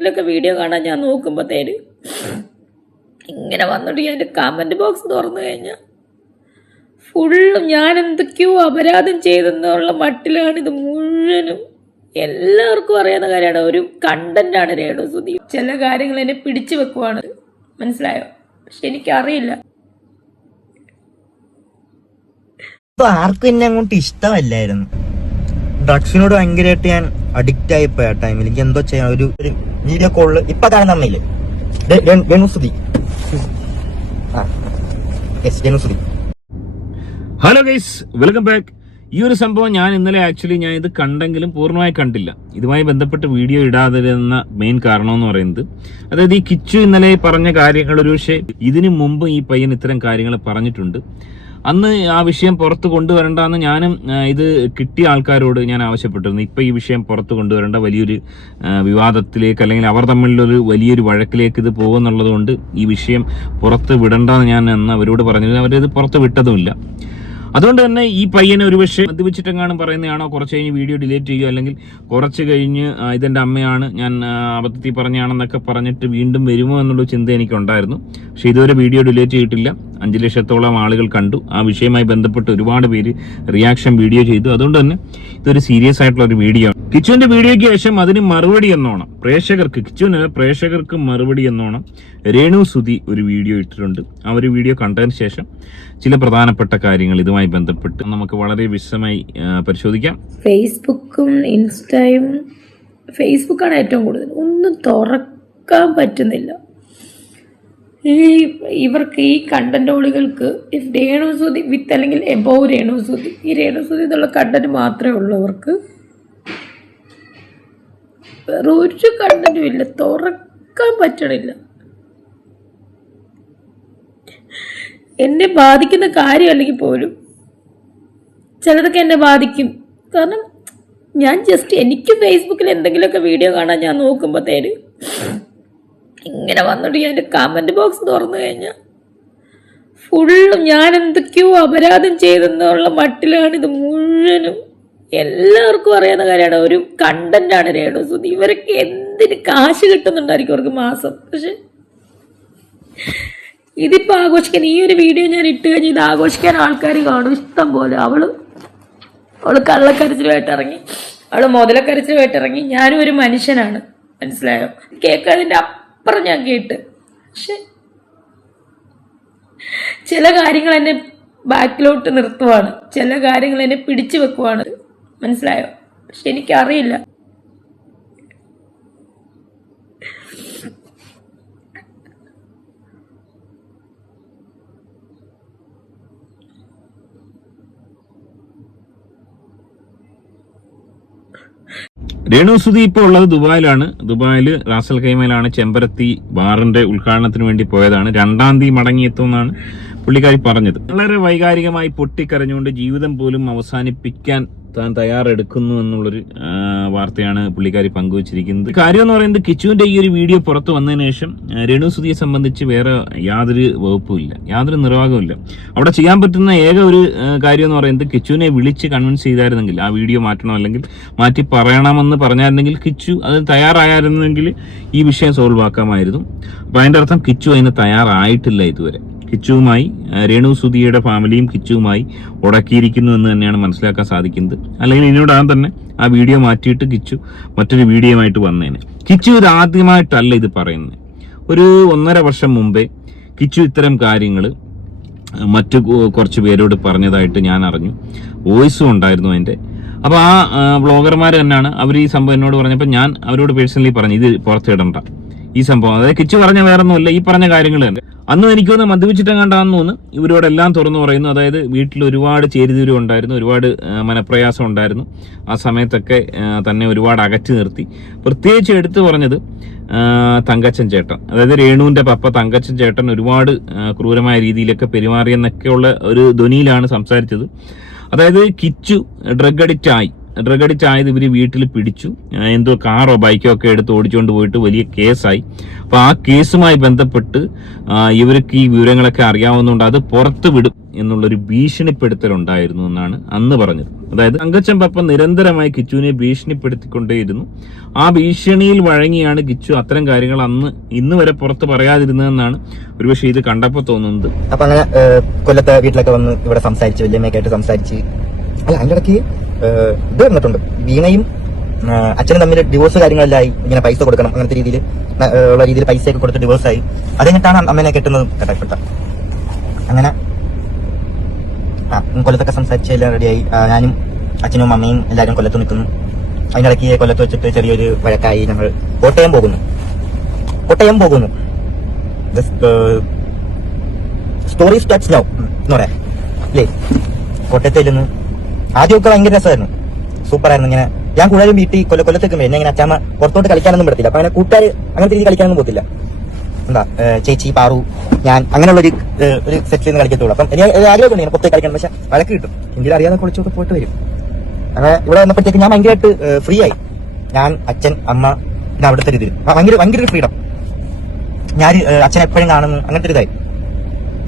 ഇതിലൊക്കെ വീഡിയോ കാണാൻ ഞാൻ നോക്കുമ്പോഴത്തേന് ഇങ്ങനെ വന്നിട്ട് ഞാൻ കമൻറ്റ് ബോക്സ് തുറന്നു കഴിഞ്ഞാൽ ഫുള്ളും ഞാൻ എന്തൊക്കെയോ അപരാധം ചെയ്തെന്നുള്ള മട്ടിലാണ് ഇത് മുഴുവനും. എല്ലാവർക്കും അറിയാവുന്ന കാര്യമാണ്, ഒരു കണ്ടന്റാണ് രേണുസുതി. ചില കാര്യങ്ങൾ എന്നെ പിടിച്ചു വെക്കുവാണ്, മനസ്സിലായോ? പക്ഷെ എനിക്കറിയില്ല. ആർക്കും എന്നെ അങ്ങോട്ട് ഇഷ്ടമല്ലായിരുന്നു. ഡ്രഗ്സിനോട് ഭയങ്കരമായിട്ട് ഞാൻ അഡിക്റ്റ് ആയിപ്പോയി ആ ടൈമിൽ. എനിക്ക് എന്തോ ചെയ്യാൻ ഒരു വീഡിയോ കോളില് ഇപ്പൊ കാണുന്ന അമ്മയില്ലേ രേണുസുതി. രേണുസുതി. Hello guys, welcome back. ഈ ഒരു സംഭവം ഞാൻ ഇന്നലെ ഞാൻ ഇത് കണ്ടെങ്കിലും പൂർണ്ണമായി കണ്ടില്ല. ഇതുമായി ബന്ധപ്പെട്ട് വീഡിയോ ഇടാതിരുന്ന മെയിൻ കാരണം എന്ന് പറയുന്നത്, അതായത് ഈ കിച്ചു ഇന്നലെ പറഞ്ഞ കാര്യങ്ങൾ ഒരു പക്ഷേ ഇതിനു മുമ്പ് ഈ പയ്യൻ ഇത്തരം കാര്യങ്ങൾ പറഞ്ഞിട്ടുണ്ട്. അന്ന് ആ വിഷയം പുറത്ത് കൊണ്ടുവരണ്ടെന്ന് ഞാനും ഇത് കിട്ടിയ ആൾക്കാരോട് ഞാൻ ആവശ്യപ്പെട്ടിരുന്നു. ഇപ്പം ഈ വിഷയം പുറത്ത് കൊണ്ടുവരേണ്ട, വലിയൊരു വിവാദത്തിലേക്ക് അല്ലെങ്കിൽ അവർ തമ്മിലൊരു വലിയൊരു വഴക്കിലേക്ക് ഇത് പോകുന്നുള്ളത് കൊണ്ട് ഈ വിഷയം പുറത്ത് വിടണ്ടെന്ന് ഞാൻ അന്ന് അവരോട് പറഞ്ഞിരുന്നു. അവരത് പുറത്ത് വിട്ടതുമില്ല. അതുകൊണ്ട് തന്നെ ഈ പയ്യനെ ഒരുപക്ഷെ മദ്യപിച്ചിട്ടെങ്ങാനും പറയുന്നതാണോ, കുറച്ച് കഴിഞ്ഞ് വീഡിയോ ഡിലീറ്റ് ചെയ്യുക, അല്ലെങ്കിൽ കുറച്ച് കഴിഞ്ഞ് ഇതെൻ്റെ അമ്മയാണ്, ഞാൻ അബദ്ധത്തിൽ പറഞ്ഞാണെന്നൊക്കെ പറഞ്ഞിട്ട് വീണ്ടും വരുമോ എന്നുള്ള ചിന്ത എനിക്കുണ്ടായിരുന്നു. പക്ഷെ ഇതുവരെ വീഡിയോ ഡിലീറ്റ് ചെയ്തിട്ടില്ല. 5 ലക്ഷത്തോളം ആളുകൾ കണ്ടു. ആ വിഷയവുമായി ബന്ധപ്പെട്ട് ഒരുപാട് പേര് റിയാക്ഷൻ വീഡിയോ ചെയ്തു. അതുകൊണ്ട് തന്നെ ഇതൊരു സീരിയസ് ആയിട്ടുള്ള ഒരു വീഡിയോ ആണ്. കിച്ചുവിന്റെ വീഡിയോയ്ക്ക് ശേഷം അതിന് മറുപടി എന്നോണം പ്രേക്ഷകർക്ക് മറുപടി എന്നോണം രേണുസുതി ഒരു വീഡിയോ ഇട്ടിട്ടുണ്ട്. ആ ഒരു വീഡിയോ കണ്ടതിന് ശേഷം ചില പ്രധാനപ്പെട്ട കാര്യങ്ങൾ ഇതുമായി ബന്ധപ്പെട്ട് നമുക്ക് വളരെ വിശദമായി പരിശോധിക്കാം. ഫേസ്ബുക്കും ഇൻസ്റ്റയും, ഫേസ്ബുക്കാണ് ഏറ്റവും കൂടുതൽ. ഒന്നും തുറക്കാൻ പറ്റുന്നില്ല ഇവർക്ക്, ഈ കണ്ടന്റോളികൾക്ക്. ഇഫ് രേണുസുതി വിത്ത് അല്ലെങ്കിൽ എബോവ് രേണുസുതി, ഈ രേണുസുതി എന്നുള്ള കണ്ടന്റ് മാത്രമേ ഉള്ളൂ അവർക്ക്. വേറെ ഒരു കണ്ടന്റും ഇല്ല, തുറക്കാൻ പറ്റണില്ല. എന്നെ ബാധിക്കുന്ന കാര്യമല്ലെങ്കിൽ പോലും ചിലതൊക്കെ എന്നെ ബാധിക്കും. കാരണം ഞാൻ എനിക്ക് ഫേസ്ബുക്കിൽ എന്തെങ്കിലുമൊക്കെ വീഡിയോ കാണാൻ ഞാൻ നോക്കുമ്പോഴത്തേന് ഇങ്ങനെ വന്നിട്ട് ഞാൻ കമൻറ്റ് ബോക്സ് തുറന്നു കഴിഞ്ഞാൽ ഫുള്ളും ഞാൻ എന്തൊക്കെയോ അപരാധം ചെയ്തെന്നുള്ള മട്ടിലാണ് ഇത് മുഴുവനും. എല്ലാവർക്കും അറിയാവുന്ന കാര്യമാണ്, ഒരു കണ്ടന്റാണ് രേണുസുതി. ഇവരൊക്കെ എന്തിന് കാശ് കിട്ടുന്നുണ്ടായിരിക്കും അവർക്ക് മാസം. പക്ഷെ ഇതിപ്പോൾ ആഘോഷിക്കാൻ, ഈ ഒരു വീഡിയോ ഞാൻ ഇട്ട് കഴിഞ്ഞ് ഇത് ആഘോഷിക്കാൻ ആൾക്കാർ കാണും ഇഷ്ടം പോലെ. അവള് കള്ളക്കരച്ചിലുമായിട്ട് ഇറങ്ങി, അവള് മുതലക്കരച്ചിലുമായിട്ട് ഇറങ്ങി. ഞാനും ഒരു മനുഷ്യനാണ്, മനസ്സിലായോ? കേൾക്കാതിൻ്റെ അപ്പുറം ഞാൻ കേട്ട്. പക്ഷെ ചില കാര്യങ്ങൾ എന്നെ ബാക്കിലോട്ട് നിർത്തുവാണ്, ചില കാര്യങ്ങൾ എന്നെ പിടിച്ചു വെക്കുവാണ്, മനസ്സിലായോ? പക്ഷെ എനിക്കറിയില്ല. രേണുസുതി ഇപ്പോൾ ഉള്ളത് ദുബായിലാണ്. ദുബായിൽ റാസൽ ഖൈമയിലാണ്. ചെമ്പരത്തി ബാറിന്റെ ഉദ്ഘാടനത്തിന് വേണ്ടി പോയതാണ്. 2-ാം തീയതി മടങ്ങിയെത്തുമെന്നാണ് പുള്ളിക്കാരി പറഞ്ഞത്. വളരെ വൈകാരികമായി പൊട്ടിക്കരഞ്ഞുകൊണ്ട് ജീവിതം പോലും അവസാനിപ്പിക്കാൻ താൻ തയ്യാറെടുക്കുന്നു എന്നുള്ളൊരു വാർത്തയാണ് പുള്ളിക്കാരി പങ്കുവച്ചിരിക്കുന്നത്. കാര്യം എന്ന് പറയുന്നത്, കിച്ചുവിന്റെ ഈ ഒരു വീഡിയോ പുറത്തു വന്നതിന് ശേഷം രേണുസുതിയെ സംബന്ധിച്ച് വേറെ യാതൊരു വകുപ്പുമില്ല, യാതൊരു നിർവാഹവുമില്ല. അവിടെ ചെയ്യാൻ പറ്റുന്ന ഏക ഒരു കാര്യം എന്ന് പറയുന്നത്, കിച്ചുവിനെ വിളിച്ച് കൺവിൻസ് ചെയ്തായിരുന്നെങ്കിൽ, ആ വീഡിയോ മാറ്റണം അല്ലെങ്കിൽ മാറ്റി പറയണമെന്ന് പറഞ്ഞായിരുന്നെങ്കിൽ, കിച്ചു അതിന് തയ്യാറായിരുന്നെങ്കിൽ ഈ വിഷയം സോൾവ് ആക്കാമായിരുന്നു. അപ്പം അതിൻ്റെ അർത്ഥം കിച്ചു അതിന് തയ്യാറായിട്ടില്ല ഇതുവരെ. കിച്ചുവുമായി, രേണുസുതിയുടെ ഫാമിലിയും കിച്ചുവുമായി ഉടക്കിയിരിക്കുന്നു എന്ന് തന്നെയാണ് മനസ്സിലാക്കാൻ സാധിക്കുന്നത്. അല്ലെങ്കിൽ ഇതിനോടകം തന്നെ ആ വീഡിയോ മാറ്റിയിട്ട് കിച്ചു മറ്റൊരു വീഡിയോയുമായിട്ട് വന്നേനെ. കിച്ചു ഇത് ആദ്യമായിട്ടല്ല ഇത് പറയുന്നത്. ഒരു 1.5 വർഷം മുമ്പേ കിച്ചു ഇത്തരം കാര്യങ്ങൾ മറ്റു കുറച്ച് പേരോട് പറഞ്ഞതായിട്ട് ഞാൻ അറിഞ്ഞു. വോയിസും ഉണ്ടായിരുന്നു അതിൻ്റെ. അപ്പോൾ ആ വ്ളോഗർമാർ തന്നെയാണ് അവർ ഈ സംഭവം എന്നോട് പറഞ്ഞപ്പോൾ ഞാൻ അവരോട് പേഴ്സണലി പറഞ്ഞു, ഇത് പുറത്തിടണ്ട ഈ സംഭവം. അതായത് കിച്ചു പറഞ്ഞ വേറൊന്നുമല്ല, ഈ പറഞ്ഞ കാര്യങ്ങൾ തന്നെ. അന്ന് എനിക്കൊന്ന് മദ്യപിച്ചിട്ടെങ്ങാണ്ടാന്ന് തോന്നുന്നു ഇവരോടെല്ലാം തുറന്നു പറയുന്നു. അതായത് വീട്ടിൽ ഒരുപാട് ചേരിതിരിവ് ഉണ്ടായിരുന്നു, ഒരുപാട് മനപ്രയാസം ഉണ്ടായിരുന്നു. ആ സമയത്തൊക്കെ തന്നെ ഒരുപാട് അകറ്റി നിർത്തി. പ്രത്യേകിച്ച് എടുത്തു പറഞ്ഞത് തങ്കച്ചൻ ചേട്ടൻ, അതായത് രേണുവിൻ്റെ പപ്പ തങ്കച്ചൻ ചേട്ടൻ ഒരുപാട് ക്രൂരമായ രീതിയിലൊക്കെ പെരുമാറിയെന്നൊക്കെയുള്ള ഒരു ധ്വനിയിലാണ് സംസാരിച്ചത്. അതായത് കിച്ചു ഡ്രഗ് അഡിക്റ്റ് ആയി, ഡ്രഗ് അഡിക്റ്റ് ആയത് ഇവർ വീട്ടിൽ പിടിച്ചു. എന്തോ കാറോ ബൈക്കോ ഒക്കെ എടുത്ത് ഓടിച്ചുകൊണ്ട് പോയിട്ട് വലിയ കേസായി. അപ്പോൾ ആ കേസുമായി ബന്ധപ്പെട്ട് ഇവർക്ക് ഈ വിവരങ്ങളൊക്കെ അറിയാവുന്നതുകൊണ്ട് അത് പുറത്ത് വിടും എന്നുള്ളൊരു ഭീഷണിപ്പെടുത്തലുണ്ടായിരുന്നു എന്നാണ് അന്ന് പറഞ്ഞത്. അതായത് തങ്കച്ചൻ പപ്പ നിരന്തരമായി കിച്ചുവിനെ ഭീഷണിപ്പെടുത്തിക്കൊണ്ടേയിരുന്നു. ആ ഭീഷണിയിൽ വഴങ്ങിയാണ് കിച്ചു അത്തരം കാര്യങ്ങൾ ഇന്ന് വരെ പുറത്ത് പറയാതിരുന്നതെന്നാണ് ഒരുപക്ഷെ ഇത് കണ്ടപ്പോൾ തോന്നുന്നത്. അപ്പൊ അങ്ങനെ കൊല്ലത്തെ വീട്ടിലൊക്കെ വന്ന് ഇവിടെ സംസാരിച്ച് വല്യമ്മയൊക്കെയായിട്ട് സംസാരിച്ച് അതിന്റെ ഇടയ്ക്ക് ഇത് വന്നിട്ടുണ്ട്. വീണയും അച്ഛനും തമ്മിൽ ഡിവോഴ്സ് കാര്യങ്ങളെല്ലാം ആയി. ഇങ്ങനെ പൈസ കൊടുക്കണം അങ്ങനത്തെ രീതിയിൽ ഉള്ള രീതിയിൽ പൈസയൊക്കെ കൊടുത്ത് ഡിവോഴ്സായി. അത് കഴിഞ്ഞിട്ടാണ് അമ്മേനെ കെട്ടുന്നതും കേട്ടപ്പെട്ട. അങ്ങനെ കൊല്ലത്തൊക്കെ സംസാരിച്ച് എല്ലാം റെഡിയായി. ഞാനും അച്ഛനും അമ്മയും എല്ലാവരും കൊല്ലത്ത് നിൽക്കുന്നു. അതിനിടയ്ക്ക് കൊല്ലത്ത് വെച്ചിട്ട് ചെറിയൊരു വഴക്കായി. ഞങ്ങൾ കോട്ടയം പോകുന്നു. സ്റ്റോറി സ്റ്റാർട്ട്സ് നൗ എന്ന് പറയാം അല്ലേ. കോട്ടയത്തിൽ നിന്ന് ആദ്യമൊക്കെ ഭയങ്കര രസമായിരുന്നു, സൂപ്പറായിരുന്നു. ഇങ്ങനെ ഞാൻ കൂടുതലും വീട്ടിൽ കൊല്ലത്തേക്ക് എന്നെ ഇങ്ങനെ അച്ഛമ്മ പുറത്തോട്ട് കളിക്കാനൊന്നും പറ്റത്തില്ല. അപ്പൊ അങ്ങനെ കൂട്ടുകാർ അങ്ങനത്തെ രീതി കളിക്കാനൊന്നും പോകത്തില്ല. എന്താ ചേച്ചി പാറു ഞാൻ അങ്ങനെയുള്ള ഒരു സെറ്റിൽ നിന്ന് കളിക്കത്തുള്ളൂ. അപ്പം എനിക്ക് ആഗ്രഹമുണ്ട് ഇങ്ങനെ പുറത്തേക്ക് കളിക്കണം. പക്ഷെ വഴക്ക് കിട്ടും. എങ്കിലും അറിയാതെ കുളിച്ചൊക്കെ പോയിട്ട് വരും. അങ്ങനെ ഇവിടെ വന്നപ്പോഴത്തേക്ക് ഞാൻ ഭയങ്കരമായിട്ട് ഫ്രീ ആയി. ഞാൻ അച്ഛൻ അമ്മ പിന്നെ അവിടുത്തെ രീതിയിൽ ഭയങ്കര ഒരു ഫ്രീഡം. ഞാൻ അച്ഛനെ എപ്പോഴും കാണുന്നു അങ്ങനത്തെ ഒരു ഇതായി.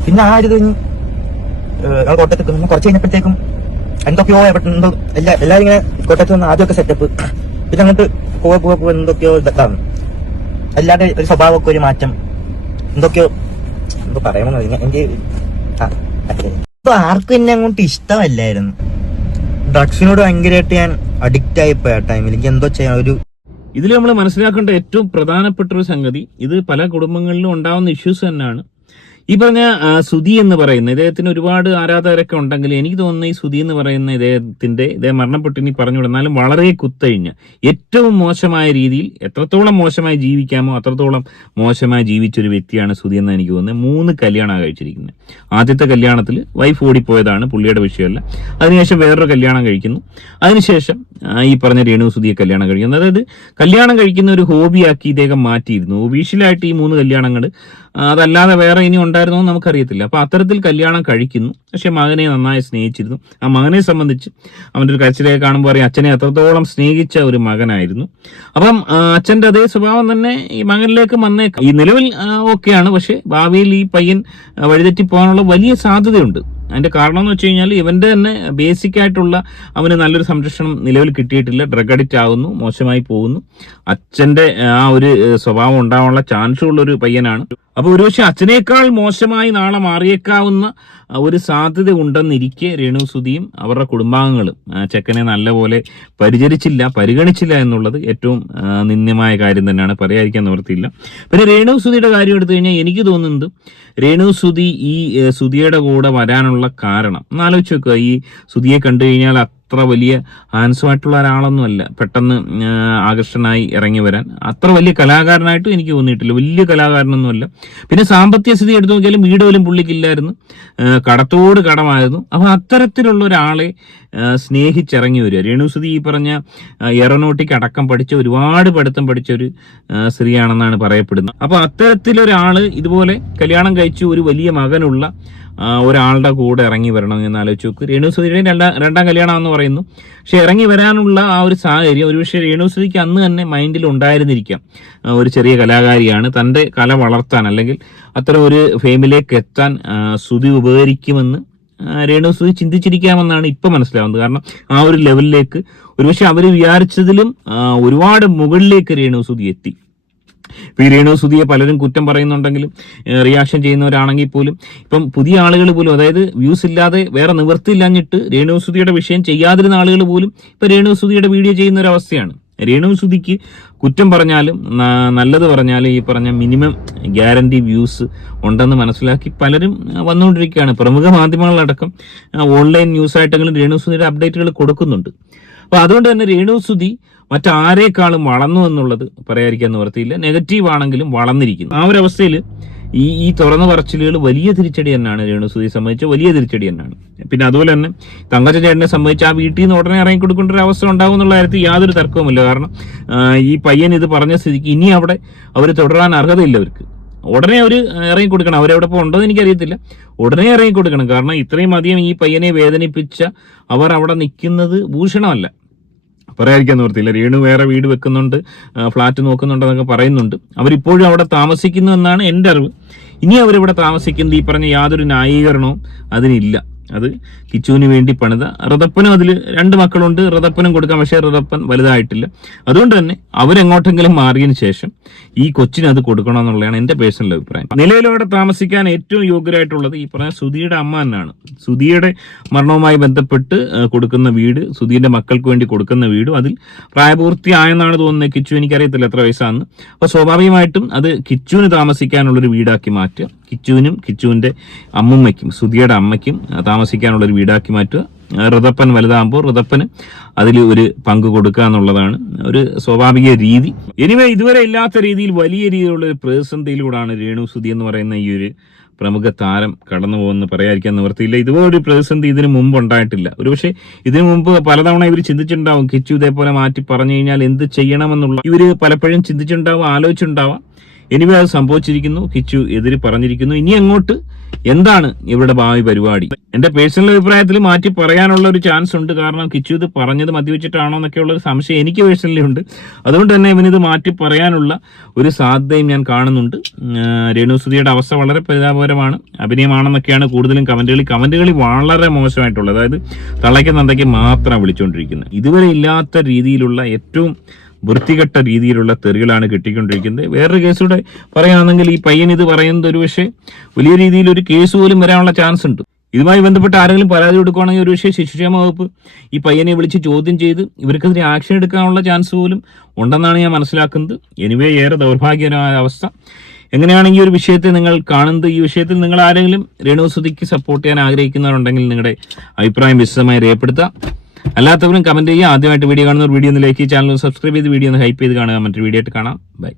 പിന്നെ ആ ഒരു ഞങ്ങൾ കോട്ടയത്ത് കുറച്ച് കഴിഞ്ഞപ്പോഴത്തേക്കും എന്തൊക്കെയോ എന്തോ എല്ലാവരും ഇങ്ങനെ കോട്ടയത്ത് വന്ന് ആദ്യമൊക്കെ സെറ്റപ്പ്, പിന്നെ അങ്ങോട്ട് പോവാ എന്തൊക്കെയോ ഇതാണ്. എല്ലാവരുടെ ഒരു സ്വഭാവമൊക്കെ ഒരു മാറ്റം എന്തൊക്കെയോ എന്തോ പറയണമെന്ന് എനിക്ക് ആർക്കും എന്നെ അങ്ങോട്ട് ഇഷ്ടമല്ലായിരുന്നു. ഡ്രഗ്സിനോട് ഭയങ്കരമായിട്ട് ഞാൻ അഡിക്റ്റ് ആയിപ്പോയി ആ ടൈമിൽ. എനിക്ക് എന്തോ ചെയ്യാൻ ഒരു ഇതിൽ നമ്മൾ മനസ്സിലാക്കേണ്ട ഏറ്റവും പ്രധാനപ്പെട്ട ഒരു സംഗതി, ഇത് പല കുടുംബങ്ങളിലും ഉണ്ടാവുന്ന ഇഷ്യൂസ് തന്നെയാണ്. ഈ പറഞ്ഞ സുധി എന്ന് പറയുന്ന ഇദ്ദേഹത്തിന് ഒരുപാട് ആരാധകരൊക്കെ ഉണ്ടെങ്കിൽ എനിക്ക് തോന്നുന്ന ഈ സുധി എന്ന് പറയുന്ന ഇദ്ദേഹം മരണപ്പെട്ട് ഇനി പറഞ്ഞു വിടുന്നാലും വളരെ കുത്തഴിഞ്ഞ ഏറ്റവും മോശമായ രീതിയിൽ എത്രത്തോളം മോശമായി ജീവിക്കാമോ അത്രത്തോളം മോശമായി ജീവിച്ചൊരു വ്യക്തിയാണ് സുധി എന്ന് എനിക്ക് തോന്നുന്നത്. 3 കല്യാണമാണ് കഴിച്ചിരിക്കുന്നത്. ആദ്യത്തെ കല്യാണത്തിൽ വൈഫ് ഓടിപ്പോയതാണ്, പുള്ളിയുടെ വിഷയമല്ല. അതിനുശേഷം വേറൊരു കല്യാണം കഴിക്കുന്നു. അതിനുശേഷം ഈ പറഞ്ഞ രേണു സുധിയെ കല്യാണം കഴിക്കുന്നു. അതായത് കല്യാണം കഴിക്കുന്ന ഒരു ഹോബിയാക്കി ഇദ്ദേഹം മാറ്റിയിരുന്നു. ഒഫീഷ്യലായിട്ട് ഈ 3 കല്യാണങ്ങൾ, അതല്ലാതെ വേറെ ഇനി ഉണ്ടായിരുന്നോ എന്ന് നമുക്കറിയത്തില്ല. അപ്പൊ അത്തരത്തിൽ കല്യാണം കഴിക്കുന്നു. പക്ഷെ മകനെ നന്നായി സ്നേഹിച്ചിരുന്നു. ആ മകനെ സംബന്ധിച്ച് അവൻ്റെ ഒരു കരച്ചിലൊക്കെ കാണുമ്പോൾ അറിയാം അച്ഛനെ അത്രത്തോളം സ്നേഹിച്ച ഒരു മകനായിരുന്നു. അപ്പം അച്ഛൻ്റെ അതേ സ്വഭാവം തന്നെ ഈ മകനിലേക്ക് വന്നേക്കാം. ഈ നിലവിൽ ഓക്കെയാണ്, പക്ഷെ ഭാവിയിൽ ഈ പയ്യൻ വഴിതെറ്റി പോകാനുള്ള വലിയ സാധ്യതയുണ്ട്. അതിന്റെ കാരണം എന്ന് വെച്ച് കഴിഞ്ഞാൽ ഇവന്റെ തന്നെ ബേസിക് ആയിട്ടുള്ള അവന് നല്ലൊരു സംരക്ഷണം നിലവിൽ കിട്ടിയിട്ടില്ല. ഡ്രഗ് അഡിക്റ്റ് ആകുന്നു, മോശമായി പോകുന്നു. അച്ഛന്റെ ആ ഒരു സ്വഭാവം ഉണ്ടാവാനുള്ള ചാൻസ് ഉള്ള ഒരു പയ്യനാണ്. അപ്പൊ ഒരുപക്ഷെ അച്ഛനേക്കാൾ മോശമായി നാളെ മാറിയേക്കാവുന്ന ഒരു സാധ്യത ഉണ്ടെന്നിരിക്കെ രേണു സുധിയും അവരുടെ കുടുംബാംഗങ്ങളും ചെക്കനെ നല്ലപോലെ പരിഗണിച്ചില്ല എന്നുള്ളത് ഏറ്റവും നിന്ദ്യമായ കാര്യം തന്നെയാണ്, പറയാതിരിക്കാൻ നിവൃത്തിയില്ല. പിന്നെ രേണു സുധിയുടെ കാര്യം എടുത്തു കഴിഞ്ഞാൽ എനിക്ക് തോന്നുന്നത് രേണു സുധി ഈ സുധിയുടെ കൂടെ വരാനുള്ള കാരണം ഒന്നാലോചിച്ച് വെക്കുക. ഈ സുധിയെ കണ്ടു കഴിഞ്ഞാൽ അത്ര വലിയ ഹാൻസുമായിട്ടുള്ള ഒരാളൊന്നുമല്ല, പെട്ടെന്ന് ആകർഷണനായി ഇറങ്ങി വരാൻ. അത്ര വലിയ കലാകാരനായിട്ടും എനിക്ക് തോന്നിയിട്ടില്ല, വലിയ കലാകാരനൊന്നുമല്ല. പിന്നെ സാമ്പത്തിക സ്ഥിതി എടുത്തു നോക്കിയാലും വീട് പോലും പുള്ളിക്കില്ലായിരുന്നു, കടത്തോട് കടമായിരുന്നു. അപ്പൊ അത്തരത്തിലുള്ള ഒരാളെ സ്നേഹിച്ചിറങ്ങി വരിക. രേണു സുധി ഈ പറഞ്ഞ എയറോനോട്ടിക് അടക്കം പഠിച്ച ഒരുപാട് പഠിത്തം പഠിച്ച ഒരു സ്ത്രീയാണെന്നാണ് പറയപ്പെടുന്നത്. അപ്പൊ അത്തരത്തിലൊരാള് ഇതുപോലെ കല്യാണം കഴിച്ചു ഒരു വലിയ മകനുള്ള ഒരാളുടെ കൂടെ ഇറങ്ങി വരണം എന്ന് ആലോചിച്ച് നോക്ക്. രേണു സുധിയുടെ രണ്ടാം കല്യാണമെന്ന് പറയുന്നു. പക്ഷെ ഇറങ്ങി വരാനുള്ള ആ ഒരു സാഹചര്യം ഒരുപക്ഷെ രേണു സുധിക്ക് അന്ന് തന്നെ മൈൻഡിൽ ഉണ്ടായിരുന്നിരിക്കാം. ഒരു ചെറിയ കലാകാരിയാണ്, തൻ്റെ കല വളർത്താൻ അല്ലെങ്കിൽ അത്ര ഒരു ഫെയിമിലേക്ക് എത്താൻ സുധി ഉപകരിക്കുമെന്ന് രേണു സുധി ചിന്തിച്ചിരിക്കാമെന്നാണ് ഇപ്പൊ മനസ്സിലാവുന്നത്. കാരണം ആ ഒരു ലെവലിലേക്ക് ഒരുപക്ഷെ അവർ വിചാരിച്ചതിലും ഒരുപാട് മുകളിലേക്ക് രേണു സുധി എത്തി. ഇപ്പം ഈ രേണു സുധിയെ പലരും കുറ്റം പറയുന്നുണ്ടെങ്കിലും റിയാക്ഷൻ ചെയ്യുന്നവരാണെങ്കിൽ പോലും ഇപ്പം പുതിയ ആളുകൾ പോലും, അതായത് വ്യൂസ് ഇല്ലാതെ വേറെ നിവൃത്തിയില്ലാഞ്ഞിട്ട് രേണു സുധിയുടെ വിഷയം ചെയ്യാതിരുന്ന ആളുകൾ പോലും ഇപ്പം രേണു സുധിയുടെ വീഡിയോ ചെയ്യുന്ന ഒരു അവസ്ഥയാണ്. രേണു സുധിക്ക് കുറ്റം പറഞ്ഞാലും നല്ലത് പറഞ്ഞാലും ഈ പറഞ്ഞ മിനിമം ഗ്യാരണ്ടി വ്യൂസ് ഉണ്ടെന്ന് മനസ്സിലാക്കി പലരും വന്നുകൊണ്ടിരിക്കുകയാണ്. പ്രമുഖ മാധ്യമങ്ങളടക്കം ഓൺലൈൻ ന്യൂസായിട്ടെങ്കിലും രേണു സുധിയുടെ അപ്ഡേറ്റുകൾ കൊടുക്കുന്നുണ്ട്. അപ്പോൾ അതുകൊണ്ട് തന്നെ രേണു സുധി മറ്റാരേക്കാളും വളർന്നു എന്നുള്ളത് പറയാതിരിക്കാൻ നിവൃത്തിയില്ല. നെഗറ്റീവ് ആണെങ്കിലും വളർന്നിരിക്കുന്നു. ആ ഒരു അവസ്ഥയിൽ ഈ തുറന്നു പറച്ചിലുകൾ വലിയ തിരിച്ചടി തന്നെയാണ് രേണു സുധിയെ സംബന്ധിച്ച്, വലിയ തിരിച്ചടി തന്നെയാണ്. പിന്നെ അതുപോലെ തന്നെ തങ്കച്ചൻ ചേട്ടനെ സംബന്ധിച്ച് ആ വീട്ടിൽ നിന്ന് ഉടനെ ഇറങ്ങി കൊടുക്കേണ്ട ഒരു അവസ്ഥ ഉണ്ടാവും എന്നുള്ള കാര്യത്തിൽ യാതൊരു തർക്കവുമില്ല. കാരണം ഈ പയ്യൻ ഇത് പറഞ്ഞ സ്ഥിതിക്ക് ഇനി അവിടെ അവർ തുടരാൻ അർഹതയില്ല. അവർക്ക് ഉടനെ അവർ ഇറങ്ങി കൊടുക്കണം. അവരെവിടെ ഇപ്പോൾ ഉണ്ടോ എന്ന് എനിക്കറിയത്തില്ല, ഉടനെ ഇറങ്ങി കൊടുക്കണം. കാരണം ഇത്രയും അധികം ഈ പയ്യനെ വേദനിപ്പിച്ച അവർ അവിടെ നിൽക്കുന്നത് ഭൂഷണമല്ല. പറയാതിരിക്കാൻ നിവർത്തിയില്ല. രേണു വേറെ വീട് വെക്കുന്നുണ്ട്, ഫ്ലാറ്റ് നോക്കുന്നുണ്ടെന്നൊക്കെ പറയുന്നുണ്ട്. അവരിപ്പോഴും അവിടെ താമസിക്കുന്നു എന്നാണ് എൻ്റെ അറിവ്. ഇനി അവരിവിടെ താമസിക്കുന്നത് ഈ പറഞ്ഞ യാതൊരു ന്യായീകരണവും അതിനില്ല. അത് കിച്ചുവിന് വേണ്ടി പണിത. ഋതപ്പനും അതിൽ 2 മക്കളുണ്ട്, ഋതപ്പനും കൊടുക്കാം. പക്ഷേ ഋതപ്പൻ വലുതായിട്ടില്ല. അതുകൊണ്ട് തന്നെ അവരെങ്ങോട്ടെങ്കിലും മാറിയതിന് ശേഷം ഈ കൊച്ചിന് അത് കൊടുക്കണമെന്നുള്ളതാണ് എൻ്റെ പേഴ്സണൽ അഭിപ്രായം. നിലവിലവിടെ താമസിക്കാൻ ഏറ്റവും യോഗ്യരായിട്ടുള്ളത് ഈ പറഞ്ഞ സുധിയുടെ അമ്മ തന്നെയാണ്. സുധിയുടെ മരണവുമായി ബന്ധപ്പെട്ട് കൊടുക്കുന്ന വീട്, സുധീന്റെ മക്കൾക്ക് വേണ്ടി കൊടുക്കുന്ന വീടും അതിൽ പ്രായപൂർത്തിയായെന്നാണ് തോന്നുന്നത്. കിച്ചു എനിക്കറിയത്തില്ല എത്ര വയസ്സാണെന്ന്. അപ്പോൾ സ്വാഭാവികമായിട്ടും അത് കിച്ചുവിന് താമസിക്കാനുള്ളൊരു വീടാക്കി മാറ്റുക. കിച്ചുവിനും കിച്ചുവിൻ്റെ അമ്മുമ്മയ്ക്കും സുധിയുടെ അമ്മയ്ക്കും താമസിക്കാനുള്ളൊരു വീടാക്കി മാറ്റുക. ഋതപ്പൻ വലുതാകുമ്പോൾ ഋതപ്പന് അതിൽ ഒരു പങ്ക് കൊടുക്കുക എന്നുള്ളതാണ് ഒരു സ്വാഭാവിക രീതി. എനിവേ ഇതുവരെ ഇല്ലാത്ത രീതിയിൽ വലിയ രീതിയിലുള്ള ഒരു പ്രതിസന്ധിയിലൂടെയാണ് രേണു സുധി എന്ന് പറയുന്ന ഈ ഒരു പ്രമുഖ താരം കടന്നു പോകുമെന്ന് പറയാതിരിക്കാൻ നിവർത്തിയില്ല. ഇതുപോലൊരു പ്രതിസന്ധി ഇതിനു മുമ്പ് ഉണ്ടായിട്ടില്ല. ഒരുപക്ഷെ ഇതിനു മുമ്പ് പലതവണ ഇവർ ചിന്തിച്ചിട്ടുണ്ടാവും, കിച്ചു ഇതേപോലെ മാറ്റി പറഞ്ഞു കഴിഞ്ഞാൽ എന്ത് ചെയ്യണമെന്നുള്ള ഇവർ പലപ്പോഴും ചിന്തിച്ചിട്ടുണ്ടാവും, ആലോചിച്ചിട്ടുണ്ടാവാം. എനിവേ അത് സംഭവിച്ചിരിക്കുന്നു. കിച്ചു എതിര് പറഞ്ഞിരിക്കുന്നു. ഇനി അങ്ങോട്ട് എന്താണ് ഇവരുടെ ഭാവി പരിപാടി? എൻ്റെ പേഴ്സണൽ അഭിപ്രായത്തിൽ മാറ്റി പറയാനുള്ള ഒരു ചാൻസ് ഉണ്ട്. കാരണം കിച്ചു ഇത് പറഞ്ഞത് മദ്യവെച്ചിട്ടാണോ എന്നൊക്കെയുള്ള ഒരു സംശയം എനിക്ക് പേഴ്സണലി ഉണ്ട്. അതുകൊണ്ട് തന്നെ ഇവനിത് മാറ്റി പറയാനുള്ള ഒരു സാധ്യതയും ഞാൻ കാണുന്നുണ്ട്. രേണുസുധിയുടെ അവസ്ഥ വളരെ പരിതാപകരമാണ്, അഭിനയമാണെന്നൊക്കെയാണ് കൂടുതലും കമന്റുകളിൽ വളരെ മോശമായിട്ടുള്ളത്. അതായത് തള്ളയ്ക്ക് നന്ദയ്ക്ക് മാത്രം വിളിച്ചുകൊണ്ടിരിക്കുന്നത്. ഇതുവരെ ഇല്ലാത്ത രീതിയിലുള്ള ഏറ്റവും വൃത്തികെട്ട രീതിയിലുള്ള തെറികളാണ് കിട്ടിക്കൊണ്ടിരിക്കുന്നത്. വേറൊരു കേസൂടെ പറയുകയാണെങ്കിൽ ഈ പയ്യൻ ഇത് പറയുന്നത് ഒരു പക്ഷേ വലിയ രീതിയിൽ ഒരു കേസ് പോലും വരാനുള്ള ചാൻസ് ഉണ്ട്. ഇതുമായി ബന്ധപ്പെട്ട് ആരെങ്കിലും പരാതി കൊടുക്കുകയാണെങ്കിൽ ഒരു പക്ഷേ ശിശുക്ഷേമ വകുപ്പ് ഈ പയ്യനെ വിളിച്ച് ചോദ്യം ചെയ്ത് ഇവർക്കെതിരെ ആക്ഷൻ എടുക്കാനുള്ള ചാൻസ് പോലും ഉണ്ടെന്നാണ് ഞാൻ മനസ്സിലാക്കുന്നത്. എനിവേ ഏറെ ദൗർഭാഗ്യകരമായ അവസ്ഥ. എങ്ങനെയാണെങ്കിൽ ഒരു വിഷയത്തെ നിങ്ങൾ കാണുന്നത്, ഈ വിഷയത്തിൽ നിങ്ങൾ ആരെങ്കിലും രേണുസുധിക്ക് സപ്പോർട്ട് ചെയ്യാൻ ആഗ്രഹിക്കുന്നവരുണ്ടെങ്കിൽ നിങ്ങളുടെ അഭിപ്രായം വിശദമായി രേഖപ്പെടുത്തുക. അല്ലാത്തവരും കമന്റ് ചെയ്യുക. ആദ്യമായിട്ട് വീഡിയോ കാണുന്നവർ വീഡിയോ ഒന്ന് ലൈക്ക്, ചാനൽ സബ്സ്ക്രൈബ് ചെയ്ത് വീഡിയോ ഒന്ന് ഹൈപ്പ് ചെയ്ത് കാണുക. മറ്റൊരു വീഡിയോ ആയിട്ട് കാണാം. ബൈ.